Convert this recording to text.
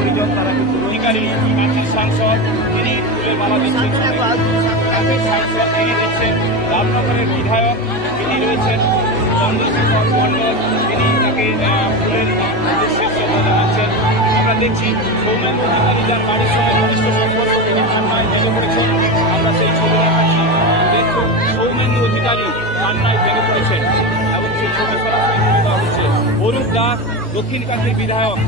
পরিজন তারা কিন্তু অধিকারী কাছের সাংসদ তিনি ফুলের মালা দিচ্ছেন, কাছের সাংসদ তিনি দিচ্ছেন, রামনগরের বিধায়ক তিনি রয়েছেন চন্দ্রশেখর মণ্ডল, তিনি তাকে ফুলের উদ্দেশ্যে শ্রদ্ধা জানাচ্ছেন। আমরা দেখছি সৌমেন্দ্র অধিকারী যার বাড়ির সঙ্গে ঘনিষ্ঠ সম্পর্ক তিনি কান্নায় ভেঙে পড়েছেন। আমরা সেই ছবি দেখাচ্ছি, দেখুন সৌমেন্দ্র অধিকারী কান্নায় ভেঙে পড়েছেন এবং সেই ছবি সরাসরি তুলে দেওয়া হচ্ছে। অরূপ দাস দক্ষিণ কাছের বিধায়ক।